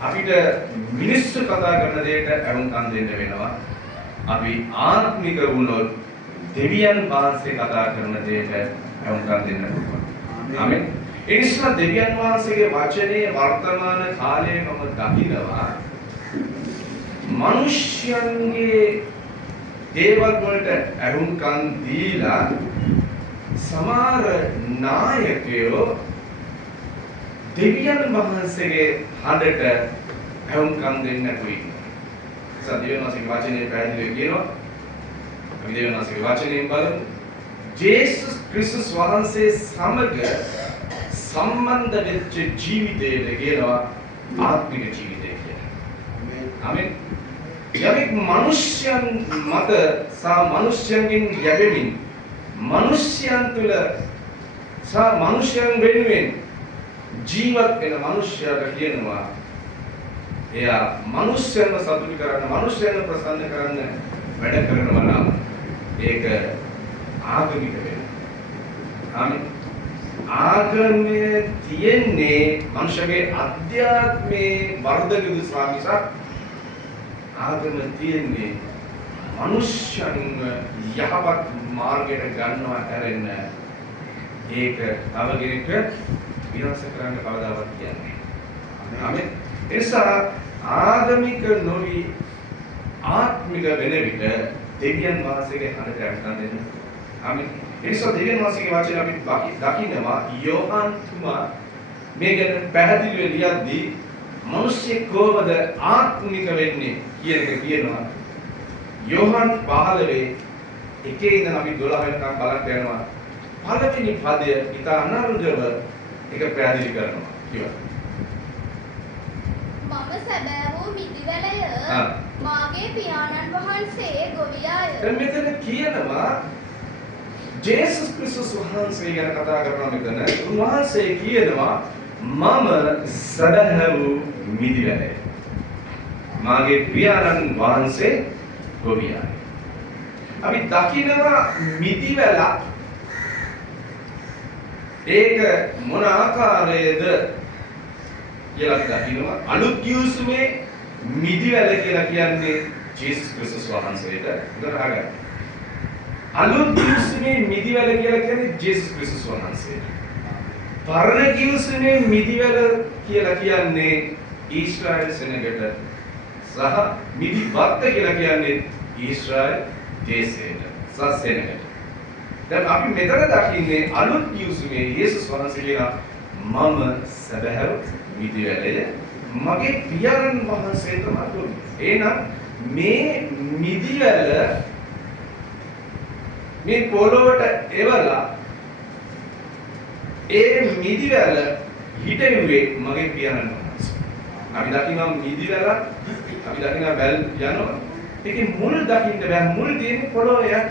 අපිට මිනිස්සු කතා කරන දෙයට අහුම්කම් දෙන්න වෙනවා. අපි ආත්මික වුණොත් දෙවියන් වහන්සේ කතා කරන දෙයට අහුම්කම් දෙන්න පුළුවන්. ආමෙන්. ඒ නිසා දෙවියන් වහන්සේගේ වචනේ වර්තමාන කාලයේ මම දකිනවා මිනිස්යන්ගේ දේවල් වලට අහුම්කම් දීලා සමහර නායකයෝ දෙවියන් වහන්සේගේ හඬට අහුම්කම් දෙන්නේ නැතුව ඉන්නවා. දෙවියන් වහන්සේගේ වචනේ පැහැදිලිව කියනවා. අපි දෙවියන් වහන්සේගේ වචනයෙන් බලමු. ජේසුස් ක්‍රිස්තුස් වහන්සේ සමග සම්බන්ධ වෙච්ච ජීවිතයට කියනවා ආත්මික ජීවිතය කියලා. ආමෙන්. යමෙක් මිනිස්යන් මත සහ මිනිස්යන්ගෙන් යැපෙමින් මිනිස්යන් තුළ සහ මිනිස්යන් වෙනුවෙන් ජීවත් වෙන මිනිස්යාට කියනවා එයා මිනිස්යන්ව සතුටු කරන්න මිනිස්යන්ව ප්‍රසන්න කරන්න වැඩ කරනවා නම් ඒක ආගමික වෙනවා. ආමෙන්. ආගමේ තියෙන්නේ මනුෂ්‍යගේ අධ්‍යාත්මේ වර්ධක විශ්වාසයක්. ආගම තියෙන්නේ මනුෂ්‍යන්ව යහපත් මාර්ගයට ගන්නවා හැරෙන්න ඒක තව කෙනෙක් විනාශ කරන්න කවදාවත් කියන්නේ. ආමෙන්. ඒ නිසා ආගමික නොවි ආත්මික වෙන විට දෙවියන් වහන්සේගේ හඬට අහුම්කම් දෙන්න. ආමෙන්. ඒ නිසා දෙවියන් වහන්සේගේ වචන අපි දකින්නවා යෝහන් තුමා මේ ගැන පැහැදිලිව ලියද්දී මිනිස්සු කොහොමද ආත්මික වෙන්නේ කියන එක කියනවා. යෝහන් 15 එකේ ඉඳන් අපි 12 වෙනකම් බලන්න යනවා. පළවෙනි පදය ඊට අනර්ගව ඒක පැහැදිලි කරනවා. කියනවා. මම සැබෑ වූ මිදිවැලය මාගේ පියාණන් වහන්සේ ගොවියාය. දැන් මෙතන කියනවා ජේසුස් ක්‍රිස්තුස් වහන්සේ ගැන කතා කරනවා මෙතන. උන්වහන්සේ කියනවා මම සැබෑ වූ මිදිවැලය. මාගේ පියාණන් වහන්සේ ගොවියාය. අපි දකිනවා මිදිවැල ඒක මොන ආකාරයේද කියලා අපි දකිනවා. අලුත් කිව්සුමේ මිදිවැල කියලා කියන්නේ ජේසුස් ක්‍රිස්තුස් වහන්සේට. උදේ අහගන්න. අලුත් කිව්සුමේ මිදිවැල කියලා කියන්නේ ජේසුස් ක්‍රිස්තුස් වහන්සේට. පරණ කිව්සුමේ මිදිවැල කියලා කියන්නේ ඊශ්‍රායල් සෙනගට සහ මිදිවත්ත කියලා කියන්නේ ඊශ්‍රායල් දේශයට සහ සෙනගට. දැන් අපි මෙතන දකින්නේ අලුත් කිව්සුමේ යේසුස් වහන්සේ කියන මම සැබෑ මිදිවැලය මගේ පියාණන් වහන්සේ තමයි දුන්නේ. එහෙනම් මේ මිදිවැල මේ පොළොවට එවලා ඒ මිදිවැල හිටෙන්නේ මගේ පියාණන් වහන්සේ. අපි දකිනවා මිදිවැල අපි දකිනවා වැල් යනවා. ඒකේ මුල් දකින්න බෑ. මුල් තියෙන්නේ පොළොවේ.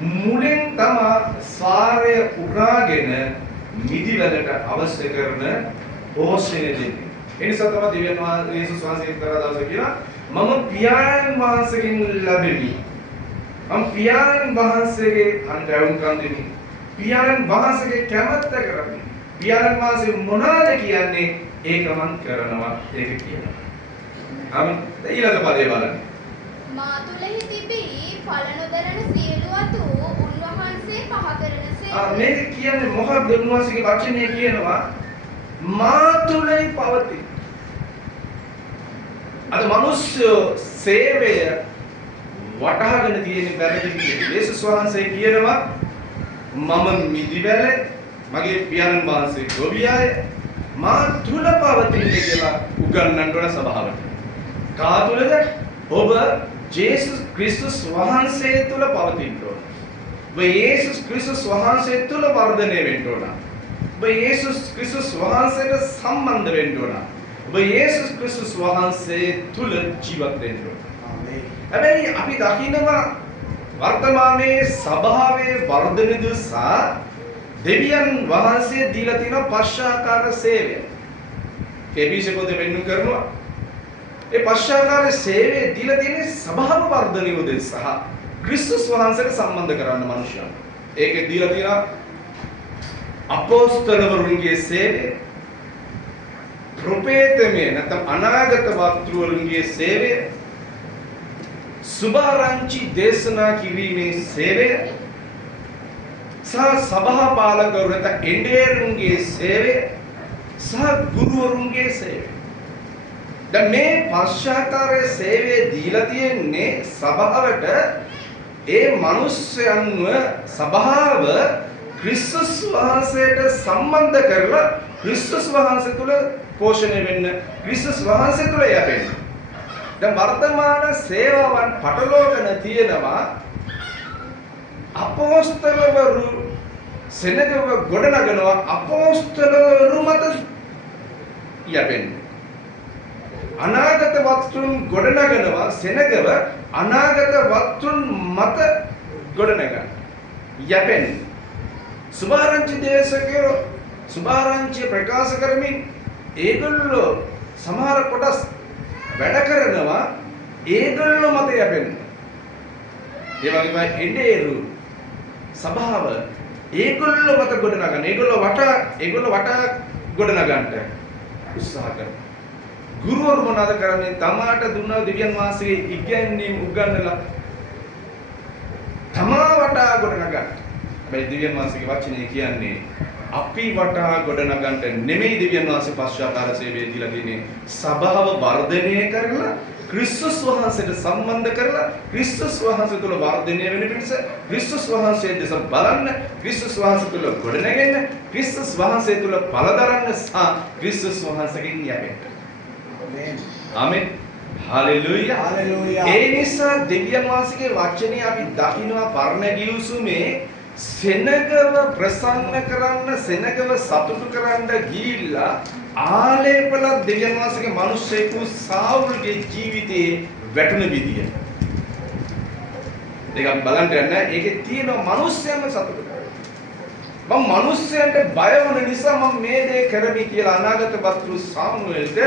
මුලෙන් තමයි සාරය උරාගෙන මිදිවැලට අවශ්‍ය කරන පෝෂණය දෙන්නේ. ඒ නිසා තමයි දෙවියන් වහන්සේ යේසුස් වහන්සේ කරා දවසේ කියලා මම පියාණන් වහන්සේගෙන් ලැබෙමි. මම පියාණන් වහන්සේගේ අන්තයුම්කම් දෙමි. පියාණන් වහන්සේගේ කැමැත්ත කරමි. පියාණන් වහන්සේ මොනවාද කියන්නේ ඒක මම කරනවා ඒක කියනවා. ආමෙන්. ඊළඟ පදේ බලන්න. මා තුලෙහි තිබී ඵල නොදරන සියලු අතු උන්වහන්සේ පහ කරනසේ. මේක කියන්නේ මොකක්ද? උන්වහන්සේගේ වචනේ කියනවා මා තුලයි පවතී. අද මිනිස්සු සේවය වටහාගෙන තියෙන වැරදි යේසුස් වහන්සේ කියනවා මම මිදිවැල මගේ පියාණන් වහන්සේ ගොවියාය මා තුල පවතින්නේ කියලා උගන්වන්න ඕන සභාවට. කා තුලද? ඔබ ජේසුස් ක්‍රිස්තුස් වහන්සේ තුල පවතින්න ඕන. ඔබ යේසුස් ක්‍රිස්තුස් වහන්සේ තුල වර්ධනය වෙන්න ඕන. ඔබ යේසුස් ක්‍රිස්තුස් වහන්සේට සම්බන්ධ වෙන්න ඕන. ඔබ යේසුස් ක්‍රිස්තුස් වහන්සේ තුල ජීවත් වෙන්න ඕන. ආමේන්. හැබැයි අපි දකිනවා වර්තමානයේ සභාවේ වර්ධනය දුසා දෙවියන් වහන්සේ දීලා තියෙන පශ්චාත්තාප සේවය. කෙබිසේ පොතේ වෙන්නු කරනවා. ඒ පශ්චාත්තාප සේවය දීලා තියෙන්නේ සභාව වර්ධනය උදෙසා සහ ක්‍රිස්තුස් වහන්සේට සම්බන්ධ කරන්න මනුෂ්‍යයන්. ඒකේ දීලා තියෙන අපෝස්තලවරුන්ගේ සේවය, ප්‍රපේතමය නැත්නම් අනාගත වක්තෘවරුන්ගේ සේවය, සුභාරංචි දේශනා කිරීමේ සේවය, සහ සභාපාලකවරු නැත්නම් එඬේරුන්ගේ සේවය, සහ ගුරුවරුන්ගේ සේවය. දැන් මේ පශ්චාත්තාරයේ සේවය දීලා තියෙන්නේ සභාවට ඒ මිනිස්යන්ව සභාව ක්‍රිස්තුස් වහන්සේට සම්බන්ධ කරලා ක්‍රිස්තුස් වහන්සේ තුල පෝෂණය වෙන්න, ක්‍රිස්තුස් වහන්සේ තුල යැපෙන්න. දැන් වර්තමාන සේවාවන් පටලෝගන තියෙනවා අපෝස්තලවරු සෙනගව ගොඩනගනවා අපෝස්තලවරු මත යැපෙන්න. අනාගත වස්තුන් ගොඩනගනවා සෙනගව අනාගත වස්තුන් මත ගොඩනගන යැපෙන්න. සුභාරංචි දේශකයෝ සුභාරංචි ප්‍රකාශ කරමින් ඒගොල්ලෝ සමහර කොටස් වැඩ කරනවා ඒගොල්ලෝ මත යැපෙන්න. ඒ වගේම එඬේරු සභාව ඒගොල්ලෝ මත ගොඩනගන ඒගොල්ලෝ වටා ගොඩනගන්නට උත්සාහ කරනවා. ගුරුවරු මොනවද කරන්නේ? තමාට දුන්න දෙවියන් වහන්සේගේ ඉගැන්වීම් උගන්වලා තමා වටා ගොඩනගන්න. හැබැයි දෙවියන් වහන්සේගේ වචනේ කියන්නේ අපි වටා ගොඩනගන්නට නෙමෙයි දෙවියන් වහන්සේ පශ්චාත්තාර සේවයේ දීලා තියෙන්නේ. සභාව වර්ධනය කරලා ක්‍රිස්තුස් වහන්සේට සම්බන්ධ කරලා ක්‍රිස්තුස් වහන්සේ තුල වර්ධනය වෙන පිණිස ක්‍රිස්තුස් වහන්සේ දෙස බලන්න, ක්‍රිස්තුස් වහන්සේ තුල ගොඩනැගෙන්න, ක්‍රිස්තුස් වහන්සේ තුල පළදරන්න සහ ක්‍රිස්තුස් වහන්සේගෙන් යැපෙන්න. ආමෙන්. හalleluya. හalleluya. ඒ නිසා දෙවියන් වහන්සේගේ වචනේ අපි දකින්නවා පරණ ගිවිසුමේ සෙනගව ප්‍රසන්න කරන්න, සෙනගව සතුටු කරන්න ගිහිල්ලා ආලේපල දෙවියන් වහන්සේගේ මිනිස්සෙකු සාවුල්ගේ ජීවිතේ වැටුණ විදිය. ඒක අපි බලන්න යන්න. ඒකේ තියෙන මිනිස්සයන්ම සතුටු කරනවා. මම මිනිස්සයන්ට බය වුණ නිසා මම මේ දේ කරමි කියලා අනාගත වස්තු සාමුවෙල්ට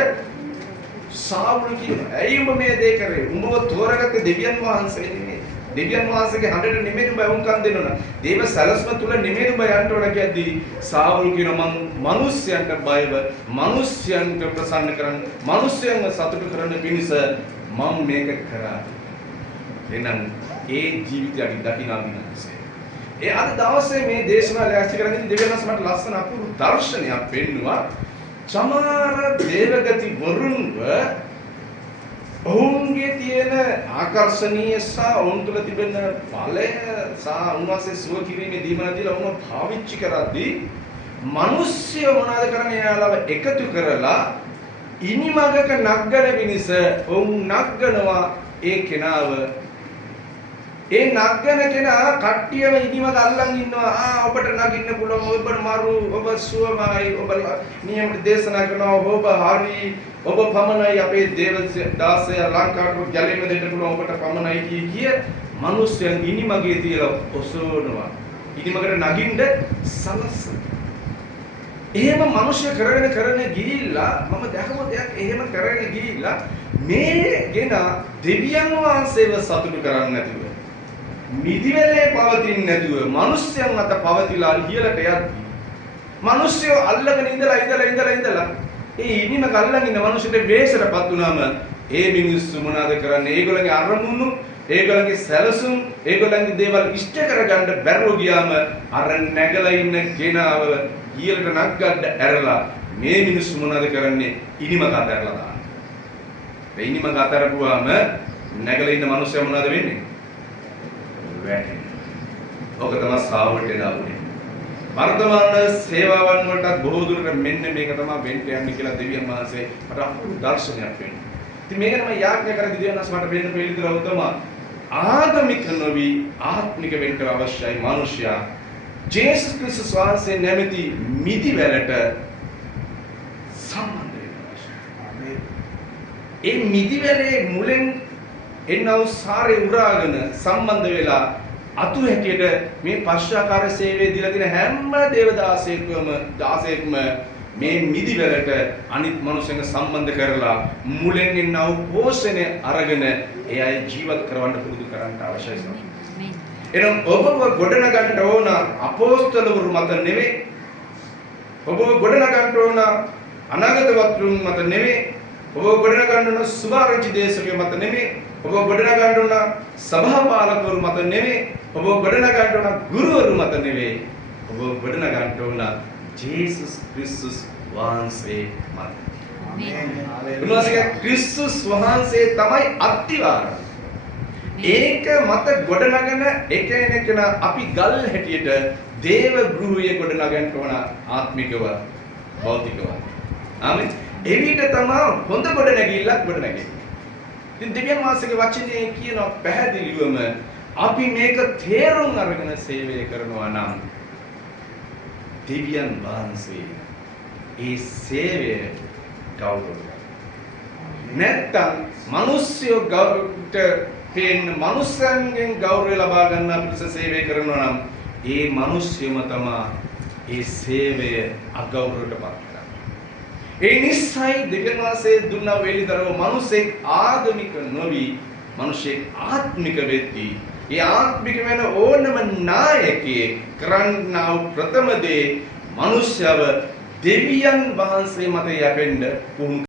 සාවුල් කියනවා. ඇයි උඹ මේ දේ කරේ? උඹව තෝරගත්ත දෙවියන් වහන්සේ නෙමෙයි. දෙවියන් වහන්සේගේ හඬට නෙමෙයි උඹ වුන්කම් දෙන්න ඕන. දේව සැලස්ම තුල නෙමෙයි උඹ යන්න ඕන කියද්දී සාවුල් කියනවා මම මිනිස්යන්ට බයව, මිනිස්යන්ට ප්‍රසන්න කරන්න, මිනිස්යන්ව සතුටු කරන්න පිණිස මම මේක කරා. එහෙනම් ඒ ජීවිතය අපි දකින්න විනාශය. ඒ අද දවසේ මේ දේශනාව ලෑස්ති කරගෙන දෙවියන් වහන්සේ මට ලස්සන අපූර්ව දර්ශනයක් පෙන්නුවා. සමහර දේවගති වරුන්ව ඔවුන්ගේ තියෙන ආකර්ෂණීය සහ ඔවුන් තුළ තිබෙන බලය සහ උන්වහන්සේ සුව කිරීමේ දීමන දීලා ඔවුන් පාවිච්චි කරද්දී මිනිස්සු මොනවද කරන්නේ? යාළුව එකතු කරලා ඉනිමගක නග්ගන මිනිස ඔවුන් නග්ගනවා ඒ කෙනාව. ඒ නග්ගන කෙනා කට්ටියම ඉනිමග අල්ලන් ඉන්නවා. ඔබට නගින්න පුළුවන්, ඔබට මාරු, ඔබ සුවමයි, ඔබ නියමිත දේශනා කරනවා, ඔබ හරි, ඔබ පමණයි අපේ දේව දාසය ලංකාවට ගැලෙන්න දෙන්න පුළුවන්, ඔබට පමණයි කිය මිනිස්යන් ඉනිමගේ තියලා ඔසවනවා. ඉනිමකට නගින්න සලස්ස. එහෙම මිනිස්සු කරගෙන ගිහිල්ලා මම දැකම දෙයක් එහෙම කරගෙන ගිහිල්ලා මේ ගෙන දෙවියන් වහන්සේව සතුටු කරන්නේ නැතුව මිදිවැලේ පවතින්නේ නැතුව මිනිස්යන් අත පවතිලා ඉහළට යද්දී මිනිස්සු අල්ලගෙන ඉඳලා ඒ ඉනිම ගල්ලන් ඉන්න මිනිස්සුන්ට වේසටපත් වුණාම ඒ මිනිස්සු මොනවද කරන්නේ? ඒගොල්ලන්ගේ අරමුණු, ඒගොල්ලන්ගේ සැලසුම්, ඒගොල්ලන්ගේ දේවල් ඉෂ්ට කරගන්න බැරුව ගියාම අර නැගලා ඉන්න කෙනාව ඉහළට නග්ගන්න ඇරලා මේ මිනිස්සු මොනවද කරන්නේ? ඉනිම ගාතරලා දානවා. ඒ ඉනිම ගාතරපුවාම නැගලා ඉන්න මිනිස්සු මොනවද වෙන්නේ? ඔක තමයි සාවුල්ට දාන්නේ. වර්තමාන සේවාවන් වලට බොහෝ දුරට මෙන්න මේක තමයි වෙන්න යන්නේ කියලා දෙවියන් වහන්සේ මට අපූර්ව දර්ශනයක් වෙන්නේ. ඉතින් මේක තමයි යාඥා කරන දෙවියන් වහන්සේ මට වෙන්න පිළිතුරව තමයි ආගමික නොවි ආත්මික වෙන්න අවශ්‍යයි මිනිසයා. ජේසුස් ක්‍රිස්තුස් වහන්සේ නැමැති මිදිවැලට සම්බන්ධ වෙන්න අවශ්‍යයි. ඒ මිදිවැලේ මුලෙන් එන්නව සාරේ උරාගෙන සම්බන්ධ වෙලා අතු හැටියට මේ පශ්චාකාර සේවයේ දීලා තියෙන හැම දාසයෙක්ම මේ මිදිවලට අනිත් මනුස්සයන්ව සම්බන්ධ කරලා මුලෙන් එන්නව පෝෂණය අරගෙන ඒ අය ජීවත් කරවන්න පුරුදු කරන්න අවශ්‍යයි. එනම් ඔබව ගොඩනගන්න ඕන අපෝස්තලවරු මත නෙවෙයි. ඔබව ගොඩනගන්න ඕන අනාගත වත්රුන් මත නෙමෙයි. ඔබ ගොඩනගන්න ඕන සුභාරංචි දේශකයෝ මත නෙමෙයි. ඔබ ගොඩනගන්න ඕන සභාපාලකවරු මත නෙමෙයි. ඔබ ගොඩනගන්න ඕන ගුරුවරු මත නෙමෙයි. ඔබ ගොඩනගන්න ඕන ජේසුස් ක්‍රිස්තුස් වහන්සේ මත. උන්වහන්සේ ක්‍රිස්තුස් වහන්සේ තමයි අත්තිවාරය. ඒක මත ගොඩනගන එකිනෙකන අපි ගල් හැටියට දේව ගෘහය ගොඩනගන්න ඕන ආත්මිකව භෞතිකව. ආමෙන්. එවිට තමයි හොඳ ගොඩනැගිල්ලක් ගොඩනැගෙන්නේ. ඉතින් දෙවියන් වහන්සේගේ වචනේ කියන පැහැදිලිවම අපි මේක තේරුම් අරගෙන සේවය කරනවා නම් දෙවියන් වහන්සේ ඒ සේවය ගෞරවයි. නැත්තම් මිනිස්සු ගෞරවයට පේන මිනිස්සුන්ගෙන් ගෞරවය ලබා ගන්න පිණිස සේවය කරනවා නම් ඒ මිනිස්සුම තමයි ඒ සේවය අගෞරවයට පත් කරන්නේ. ඒ නිසයි දෙවියන් වහන්සේ දුන්න වේලිදරව මිනිසෙක් ආගමික නොවි මිනිසෙක් ආත්මික වෙද්දී ඒ ආත්මික වෙන ඕනම නායකයෙක් කරන්නා වූ ප්‍රථම දේ මිනිස්යව දෙවියන් වහන්සේ මත යැපෙන්න පුහුණු